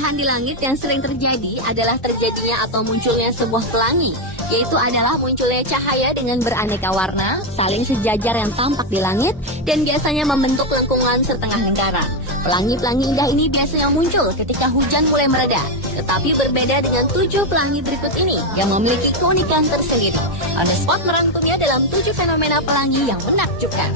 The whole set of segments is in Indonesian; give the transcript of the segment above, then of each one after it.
keindahan di langit yang sering terjadi adalah terjadinya atau munculnya sebuah pelangi, yaitu adalah munculnya cahaya dengan beraneka warna, saling sejajar yang tampak di langit, dan biasanya membentuk lengkungan setengah lingkaran. Pelangi-pelangi indah ini biasanya muncul ketika hujan mulai mereda, tetapi berbeda dengan 7 pelangi berikut ini yang memiliki keunikan tersendiri. On the Spot merangkumnya dalam 7 fenomena pelangi yang menakjubkan.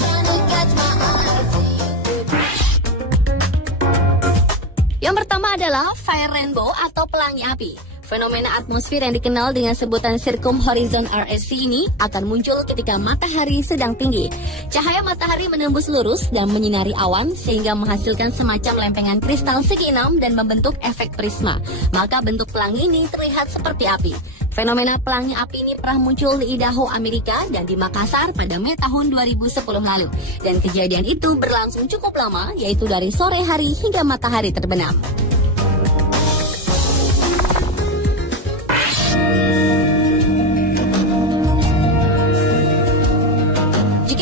Yang pertama adalah fire rainbow atau pelangi api. Fenomena atmosfer yang dikenal dengan sebutan circumhorizon RSC ini akan muncul ketika matahari sedang tinggi. Cahaya matahari menembus lurus dan menyinari awan sehingga menghasilkan semacam lempengan kristal segi 6 dan membentuk efek prisma. Maka bentuk pelangi ini terlihat seperti api. Fenomena pelangi api ini pernah muncul di Idaho, Amerika dan di Makassar pada Mei tahun 2010 lalu. Dan kejadian itu berlangsung cukup lama, yaitu dari sore hari hingga matahari terbenam.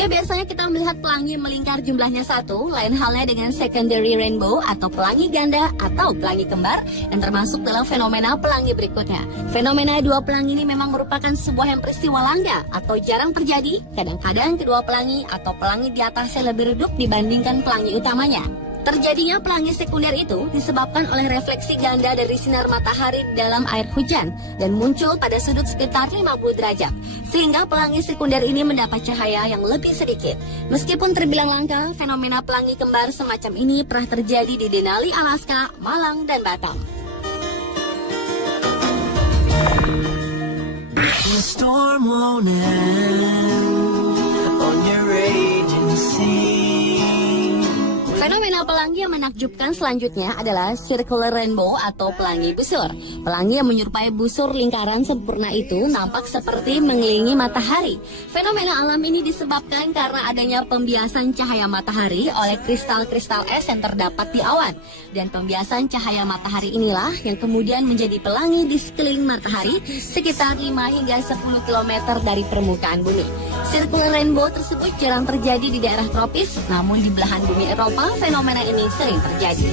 Biasanya kita melihat pelangi melingkar jumlahnya 1, lain halnya dengan secondary rainbow atau pelangi ganda atau pelangi kembar yang termasuk dalam fenomena pelangi berikutnya. Fenomena dua pelangi ini memang merupakan sebuah yang peristiwa langka atau jarang terjadi. Kadang-kadang kedua pelangi atau pelangi di atasnya lebih redup dibandingkan pelangi utamanya. Terjadinya pelangi sekunder itu disebabkan oleh refleksi ganda dari sinar matahari dalam air hujan dan muncul pada sudut sekitar 50 derajat, sehingga pelangi sekunder ini mendapat cahaya yang lebih sedikit. Meskipun terbilang langka, fenomena pelangi kembar semacam ini pernah terjadi di Denali, Alaska, Malang, dan Batam. The storm won't end on your raging sea. Fenomena pelangi yang menakjubkan selanjutnya adalah circular rainbow atau pelangi busur. Pelangi yang menyerupai busur lingkaran sempurna itu nampak seperti mengelilingi matahari. Fenomena alam ini disebabkan karena adanya pembiasan cahaya matahari oleh kristal-kristal es yang terdapat di awan. Dan pembiasan cahaya matahari inilah yang kemudian menjadi pelangi di sekeliling matahari sekitar 5 hingga 10 km dari permukaan bumi. Circular rainbow tersebut jarang terjadi di daerah tropis, namun di belahan bumi Eropa fenomena ini sering terjadi.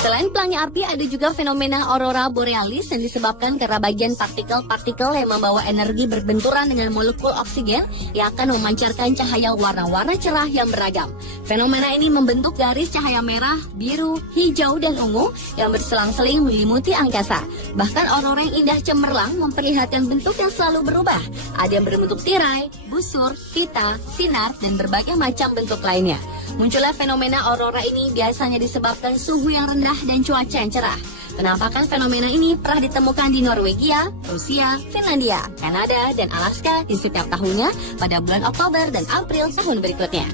Selain pelangi api, ada juga fenomena aurora borealis yang disebabkan karena bagian partikel-partikel yang membawa energi berbenturan dengan molekul oksigen yang akan memancarkan cahaya warna-warna cerah yang beragam. Fenomena ini membentuk garis cahaya merah, biru, hijau, dan ungu yang berselang-seling menyelimuti angkasa. Bahkan aurora yang indah cemerlang memperlihatkan bentuk yang selalu berubah. Ada yang berbentuk tirai, busur, pita, sinar, dan berbagai macam bentuk lainnya. Munculnya fenomena aurora ini biasanya disebabkan suhu yang rendah dan cuaca yang cerah. Penampakan fenomena ini pernah ditemukan di Norwegia, Rusia, Finlandia, Kanada, dan Alaska di setiap tahunnya pada bulan Oktober dan April tahun berikutnya.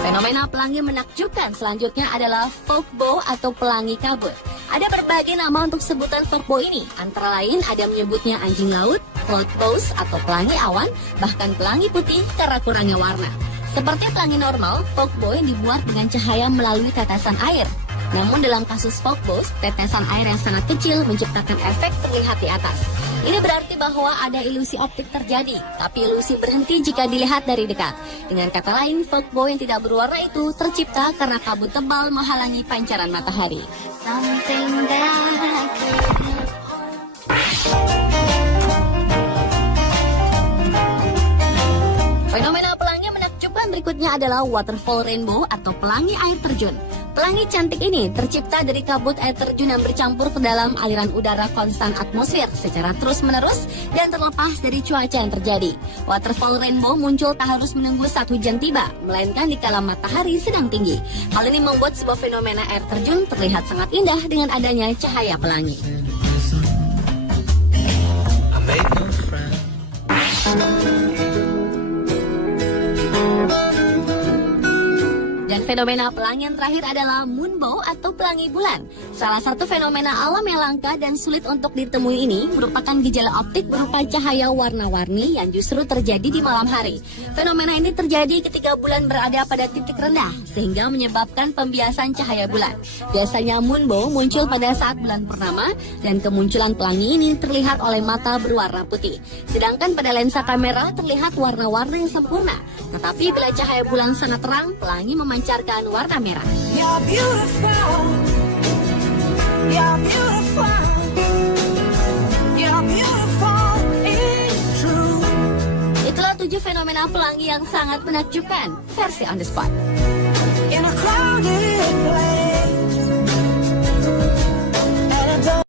Fenomena pelangi menakjubkan selanjutnya adalah fogbow atau pelangi kabut. Ada berbagai nama untuk sebutan fogbow ini, antara lain ada menyebutnya anjing laut, cloud bows atau pelangi awan, bahkan pelangi putih karena kurangnya warna. Seperti pelangi normal, fogbow yang dibuat dengan cahaya melalui tetesan air. Namun dalam kasus fogbows, tetesan air yang sangat kecil menciptakan efek terlihat di atas. Ini berarti bahwa ada ilusi optik terjadi, tapi ilusi berhenti jika dilihat dari dekat. Dengan kata lain, fogbow yang tidak berwarna itu tercipta karena kabut tebal menghalangi pancaran matahari. Fenomena pelangi menakjubkan berikutnya adalah waterfall rainbow atau pelangi air terjun. Pelangi cantik ini tercipta dari kabut air terjun yang bercampur ke dalam aliran udara konstan atmosfer secara terus-menerus dan terlepas dari cuaca yang terjadi. Waterfall rainbow muncul tak harus menunggu saat hujan tiba, melainkan dikala matahari sedang tinggi. Hal ini membuat sebuah fenomena air terjun terlihat sangat indah dengan adanya cahaya pelangi. Fenomena pelangi yang terakhir adalah moonbow atau pelangi bulan. Salah satu fenomena alam yang langka dan sulit untuk ditemui ini merupakan gejala optik berupa cahaya warna-warni yang justru terjadi di malam hari. Fenomena ini terjadi ketika bulan berada pada titik rendah sehingga menyebabkan pembiasan cahaya bulan. Biasanya moonbow muncul pada saat bulan purnama dan kemunculan pelangi ini terlihat oleh mata berwarna putih. Sedangkan pada lensa kamera terlihat warna-warna yang sempurna. Tetapi bila cahaya bulan sangat terang, pelangi memancarkan warna merah. You're beautiful. You're beautiful. You're beautiful. It's true. Itulah 7 fenomena pelangi yang sangat menakjubkan versi On The Spot. In a crowded place.